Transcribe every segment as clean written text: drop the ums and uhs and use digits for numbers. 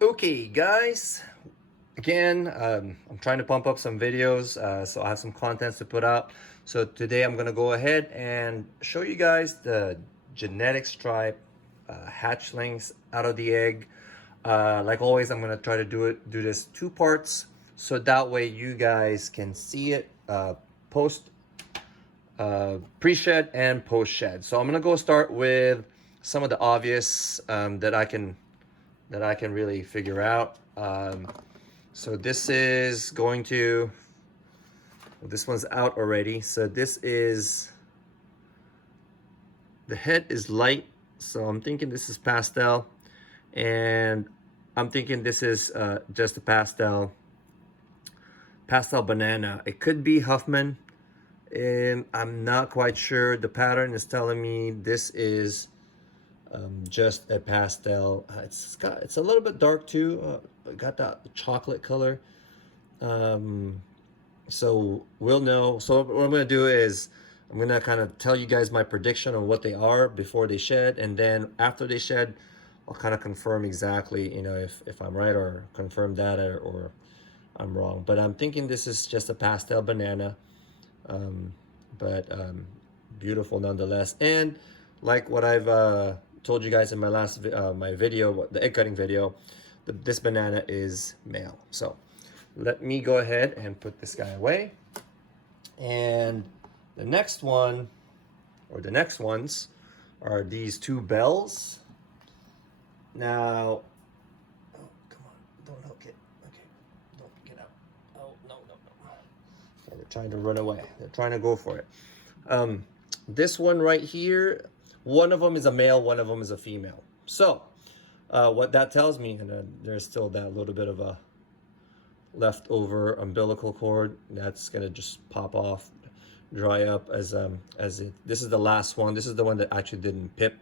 Okay guys, again, I'm trying to pump up some videos, so I have some contents to put out. So today I'm gonna go ahead and show you guys the genetic stripe hatchlings out of the egg. Like always, I'm gonna try to do this two parts, so that way you guys can see it post pre-shed and post-shed. So I'm gonna go start with some of the obvious that I can really figure out. So this is going to, well, this one's out already. So this is, the head is light, so I'm thinking this is pastel, and I'm thinking this is just a pastel banana. It could be Huffman, and I'm not quite sure. The pattern is telling me this is just a pastel. It's a little bit dark too. Got that chocolate color. So we'll know. So what I'm gonna do is I'm gonna kind of tell you guys my prediction on what they are before they shed, and then after they shed, I'll kind of confirm exactly, you know, if I'm right, or confirm that, or I'm wrong. But I'm thinking this is just a pastel banana, but beautiful nonetheless. And like what I've told you guys in my last my video, the egg cutting video, this banana is male. So let me go ahead and put this guy away. And the next one, or the next ones, are these two bells. Now, oh, come on, don't hook it. Okay, don't get out. Oh, no. Okay, they're trying to run away. They're trying to go for it. This one right here, one of them is a male, one of them is a female. So what that tells me, and there's still that little bit of a leftover umbilical cord that's gonna just pop off, dry up as it. This is the last one. This is the one that actually didn't pip,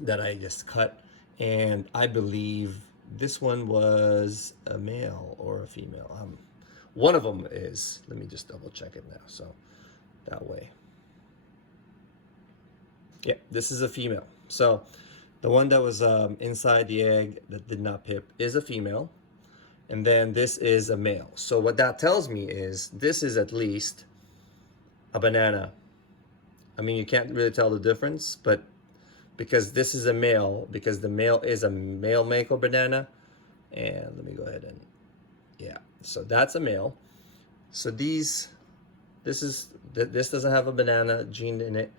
that I just cut, and I believe this one was a male or a female. One of them is. Let me just double check it now. So that way. Yeah, this is a female. So the one that was inside the egg that did not pip is a female, and then this is a male. So what that tells me is this is at least a banana. I mean, you can't really tell the difference, but because this is a male, because the male is a male mako banana, and let me go ahead and, yeah, so that's a male. So this doesn't have a banana gene in it,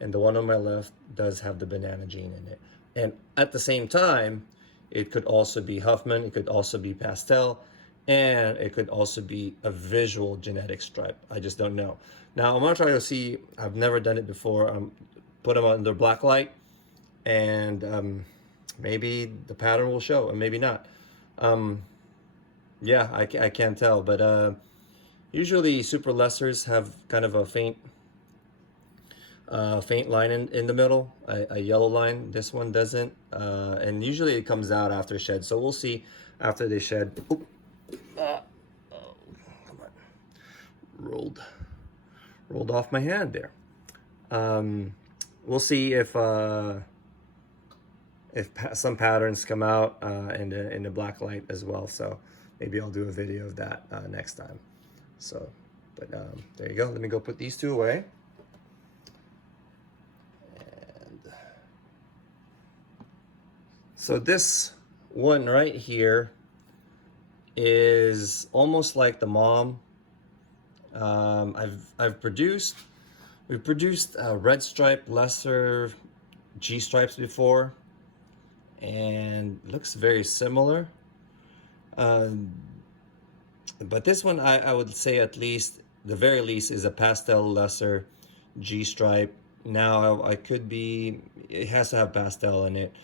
and the one on my left does have the banana gene in it. And at the same time, it could also be Huffman, it could also be pastel, and it could also be a visual genetic stripe. I just don't know. Now I'm gonna try to see, I've never done it before, put them under black light, and maybe the pattern will show, and maybe not. Yeah, I can't tell, but usually super lessers have kind of a faint line in the middle, a yellow line. This one doesn't, and usually it comes out after shed. So we'll see after they shed. Oop. Oh, come on, rolled off my hand there. We'll see if some patterns come out in the black light as well. So maybe I'll do a video of that next time. So, but there you go. Let me go put these two away. And so this one right here is almost like the mom. We've produced red stripe lesser G stripes before, and looks very similar. But this one, I would say at least, the very least, is a pastel lesser G stripe. Now I could be, it has to have pastel in it.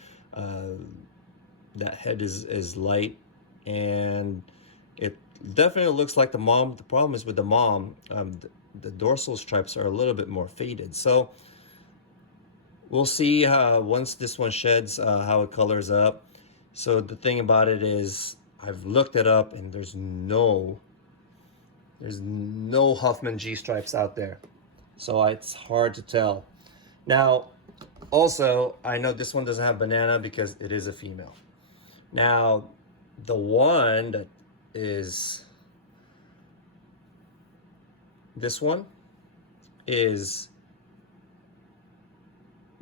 That head is light, and it definitely looks like the mom. The problem is with the mom, the dorsal stripes are a little bit more faded. So we'll see once this one sheds how it colors up. So the thing about it is, I've looked it up, and there's no There's no Huffman G stripes out there. So it's hard to tell. Now, also, I know this one doesn't have banana because it is a female. Now, the one that is this one is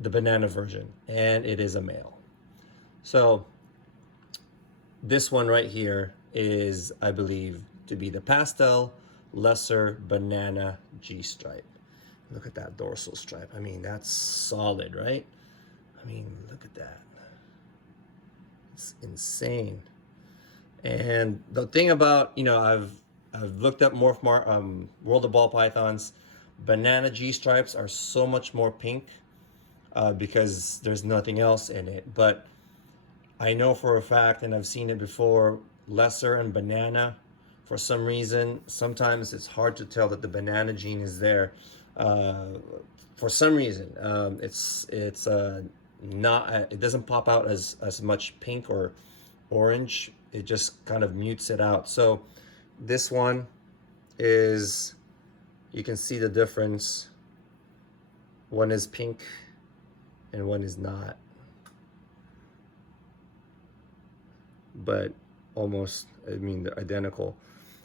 the banana version, and it is a male. So this one right here is, I believe, to be the pastel lesser banana G stripe. Look at that dorsal stripe. I mean, that's solid, right? I mean, look at that. It's insane. And the thing about, you know, I've looked up more World of Ball Pythons. Banana G stripes are so much more pink because there's nothing else in it. But I know for a fact, and I've seen it before, lesser and banana, for some reason, sometimes it's hard to tell that the banana gene is there. For some reason, it's not, it doesn't pop out as much pink or orange. It just kind of mutes it out. So this one is, you can see the difference. One is pink and one is not, but almost, I mean, they're identical.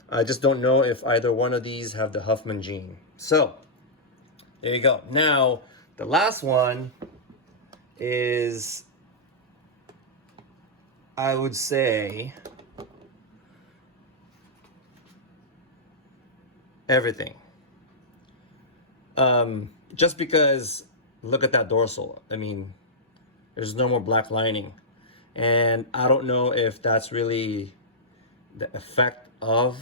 I just don't know if either one of these have the Huffman gene. So there you go. Now the last one is, I would say, everything. Just because, look at that dorsal. I mean, there's no more black lining. And I don't know if that's really the effect of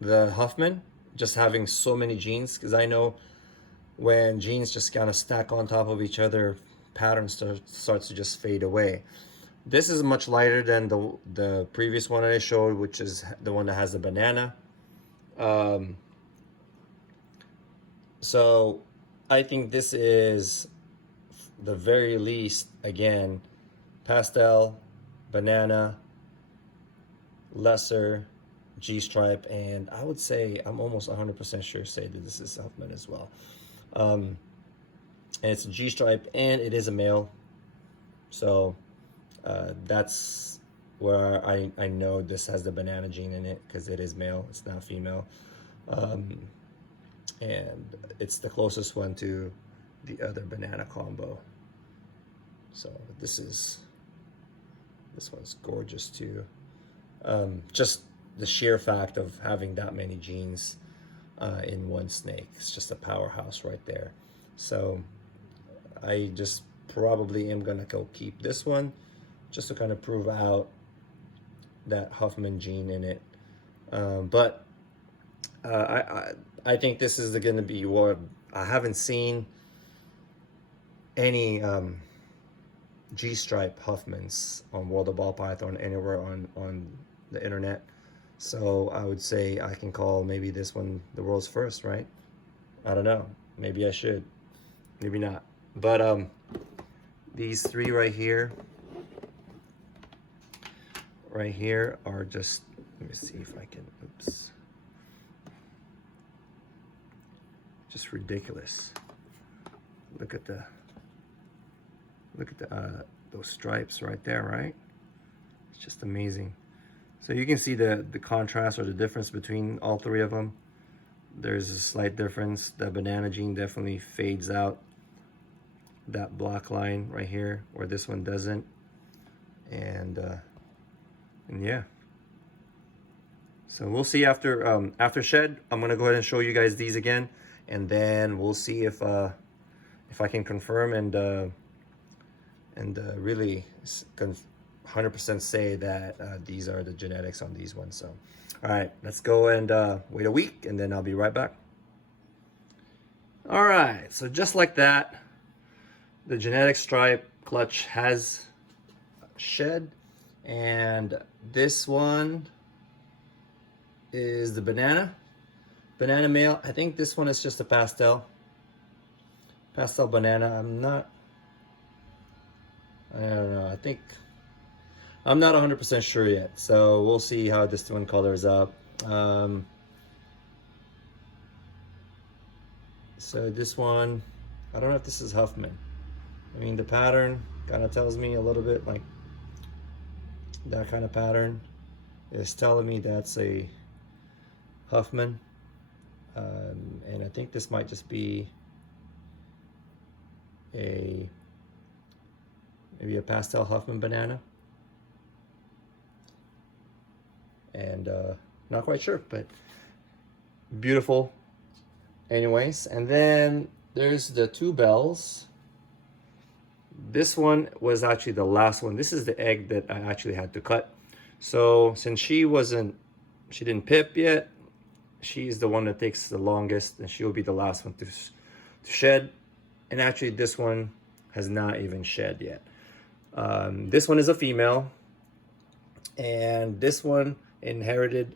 the Huffman, just having so many genes. Because I know when genes just kind of stack on top of each other, patterns starts to just fade away. This is much lighter than the previous one that I showed, which is the one that has the banana. So I think this is the very least, again, pastel, banana, lesser, G-stripe, and I would say, I'm almost 100% sure say that this is Huffman as well. And it's a G-stripe, and it is a male. So that's where I know this has the banana gene in it, because it is male, it's not female. And it's the closest one to the other banana combo. So this one's gorgeous too. Just the sheer fact of having that many genes in one snake, it's just a powerhouse right there. So I just probably am gonna go keep this one just to kind of prove out that Huffman gene in it. But I think this is going to be what, I haven't seen any G-stripe Huffmans on World of Ball Python anywhere on the internet. So I would say I can call maybe this one the world's first, right? I don't know. Maybe I should. Maybe not. But these three right here are just, let me see if I can, oops. Just ridiculous. Look at those stripes right there, right? It's just amazing. So you can see the contrast or the difference between all three of them. There's a slight difference. The banana gene definitely fades out that black line right here, where this one doesn't. And yeah. So we'll see after shed. I'm gonna go ahead and show you guys these again, and then we'll see if I can confirm and really 100% say that these are the genetics on these ones. So, all right, let's go and wait a week, and then I'll be right back. All right, so just like that, the genetic stripe clutch has shed, and this one is the banana male. I think this one is just a pastel banana. I don't know, I'm not 100% sure yet, so we'll see how this one colors up. So this one, I don't know if this is Huffman. I mean, the pattern kind of tells me a little bit like that kind of pattern is telling me that's a Huffman. And I think this might just be maybe a pastel Huffman banana. And not quite sure, but beautiful anyways. And then there's the two bells. This one was actually the last one. This is the egg that I actually had to cut. So since she didn't pip yet, she's the one that takes the longest, and she'll be the last one to shed. And actually this one has not even shed yet. This one is a female, and this one inherited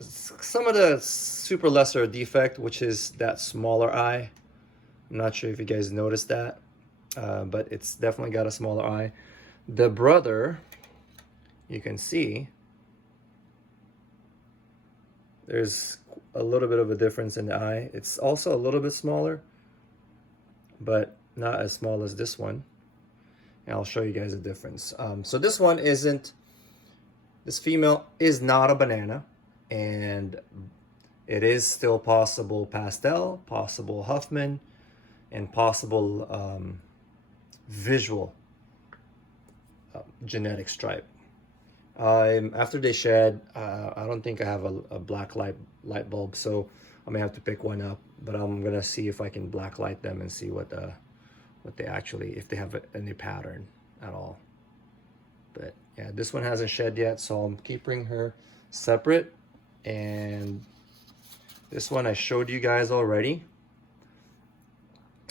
some of the super lesser defect, which is that smaller eye. I'm not sure if you guys noticed that, but it's definitely got a smaller eye. The brother, you can see there's a little bit of a difference in the eye. It's also a little bit smaller, but not as small as this one. And I'll show you guys the difference. So this one isn't, this female is not a banana, and it is still possible pastel, possible Huffman, and possible visual genetic stripe. After they shed, I don't think I have a black light bulb, so I may have to pick one up. But I'm gonna see if I can black light them and see what they actually, if they have any pattern at all. But yeah, this one hasn't shed yet, so I'm keeping her separate. And this one I showed you guys already.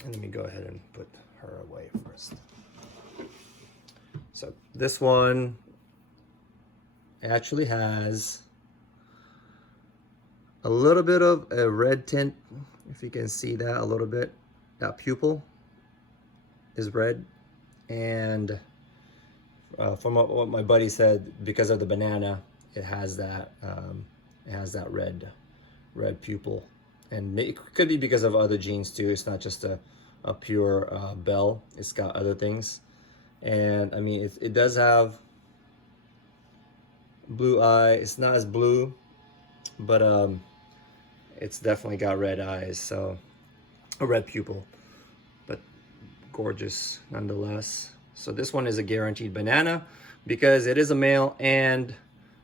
And let me go ahead and put her away first. So this one actually has a little bit of a red tint, if you can see that a little bit. That pupil is red, and from what my buddy said, because of the banana, it has that red pupil, and it could be because of other genes too. It's not just a pure bell. It's got other things, and I mean it does have blue eye. It's not as blue, but it's definitely got red eyes, so a red pupil, but gorgeous nonetheless. So this one is a guaranteed banana because it is a male, and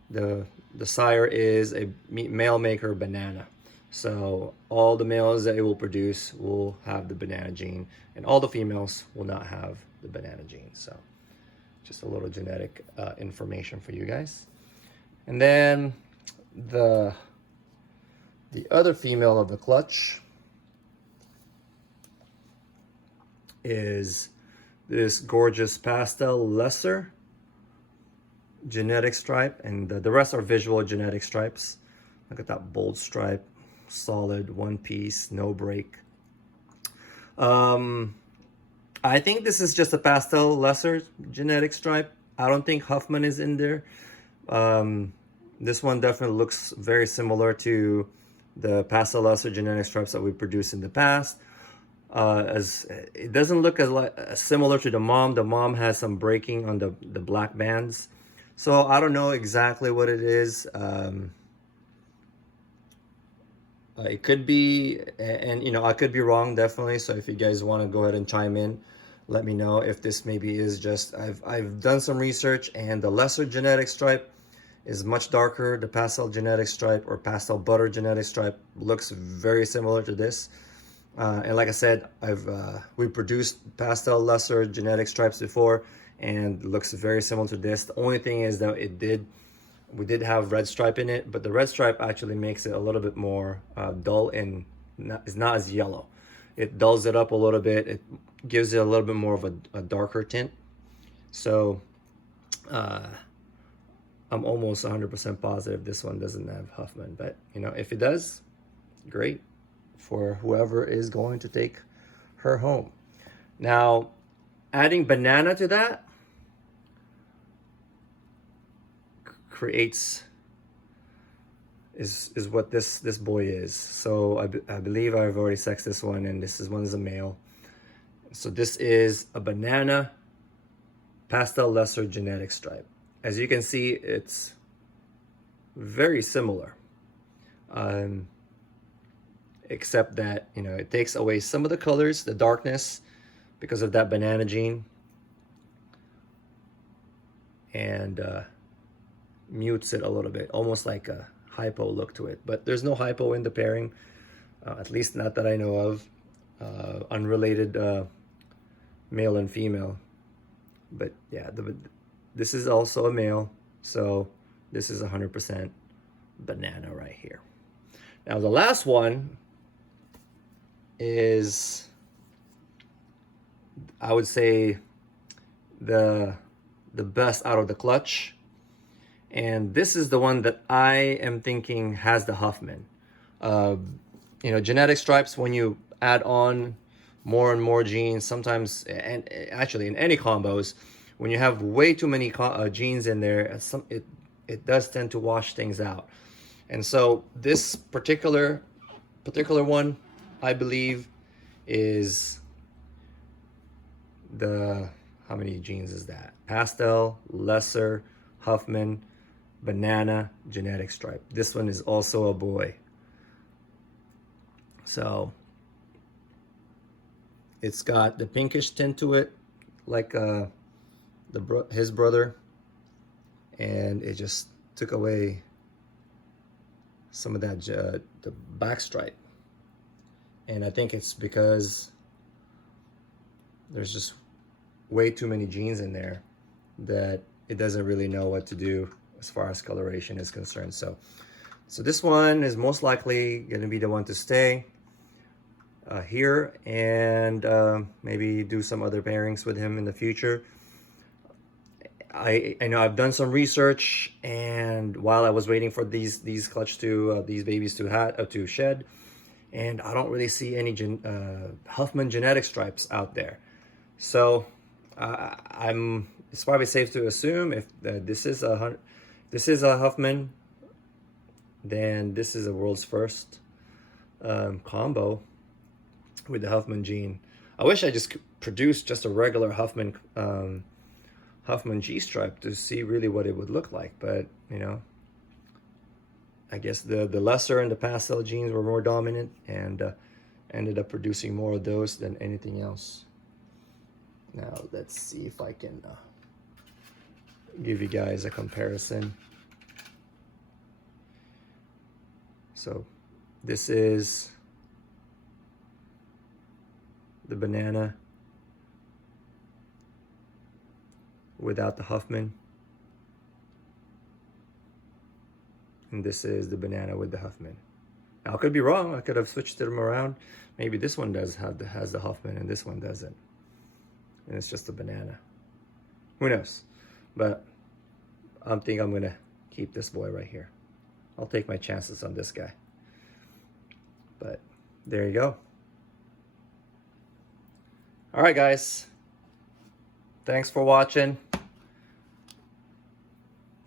the sire is a male maker banana. So all the males that it will produce will have the banana gene, and all the females will not have the banana gene. So just a little genetic information for you guys. And then the other female of the clutch is this gorgeous pastel lesser genetic stripe, and the rest are visual genetic stripes. Look at that bold stripe, solid, one piece, no break. I think this is just a pastel lesser genetic stripe. I don't think Huffman is in there. This one definitely looks very similar to the pastel lesser genetic stripes that we produced in the past. As it doesn't look as similar to the mom. The mom has some breaking on the black bands. So I don't know exactly what it is. It could be, and you know, I could be wrong definitely. So if you guys want to go ahead and chime in, let me know if this maybe is just, I've done some research, and the lesser genetic stripe is much darker. The pastel genetic stripe or pastel butter genetic stripe looks very similar to this. And like I said, we produced pastel lesser genetic stripes before, and looks very similar to this. The only thing is that we did have red stripe in it, but the red stripe actually makes it a little bit more dull, and is not as yellow. It dulls it up a little bit. It gives it a little bit more of a darker tint. So I'm almost 100% positive this one doesn't have Huffman, but you know, if it does, great for whoever is going to take her home. Now, adding banana to that creates is what this boy is. So I believe I've already sexed this one, and this is one is a male. So this is a banana pastel lesser genetic stripe. As you can see, it's very similar, except that, you know, it takes away some of the colors, the darkness, because of that banana gene, and mutes it a little bit, almost like a hypo look to it. But there's no hypo in the pairing, at least not that I know of. Unrelated male and female. But yeah, this is also a male, so this is 100% banana right here. Now the last one is, I would say, the best out of the clutch, and this is the one that I am thinking has the Huffman. You know, genetic stripes, when you add on more and more genes, sometimes, and actually in any combos, when you have way too many genes in there, it does tend to wash things out. And so this particular one, I believe, is the, how many genes is that? Pastel, lesser, Huffman, banana, genetic stripe. This one is also a boy. So it's got the pinkish tint to it, like his brother, and it just took away some of that the back stripe. And I think it's because there's just way too many genes in there that it doesn't really know what to do as far as coloration is concerned. So this one is most likely going to be the one to stay here, and maybe do some other pairings with him in the future. I know I've done some research, and while I was waiting for these clutch to these babies to shed, and I don't really see any Huffman genetic stripes out there. So it's probably safe to assume if this is a Huffman, then this is a world's first combo with the Huffman gene. I wish I just produced just a regular Huffman G stripe to see really what it would look like, but you know, I guess the lesser and the pastel genes were more dominant, and ended up producing more of those than anything else. Now let's see if I can give you guys a comparison. So this is the banana without the Huffman, and this is the banana with the Huffman. Now I could be wrong, I could have switched them around. Maybe this one has the Huffman and this one doesn't, and it's just a banana. Who knows? But I think I'm gonna keep this boy right here. I'll take my chances on this guy. But there you go. All right, guys. Thanks for watching.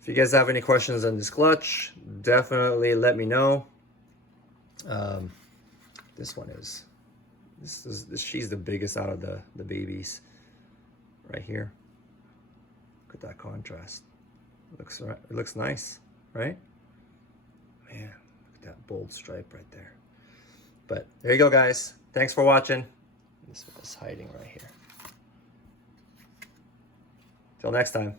If you guys have any questions on this clutch, definitely let me know. She's the biggest out of the babies right here. Look at that contrast. It looks nice, right? Man, look at that bold stripe right there. But there you go, guys. Thanks for watching. This one's hiding right here. Till next time.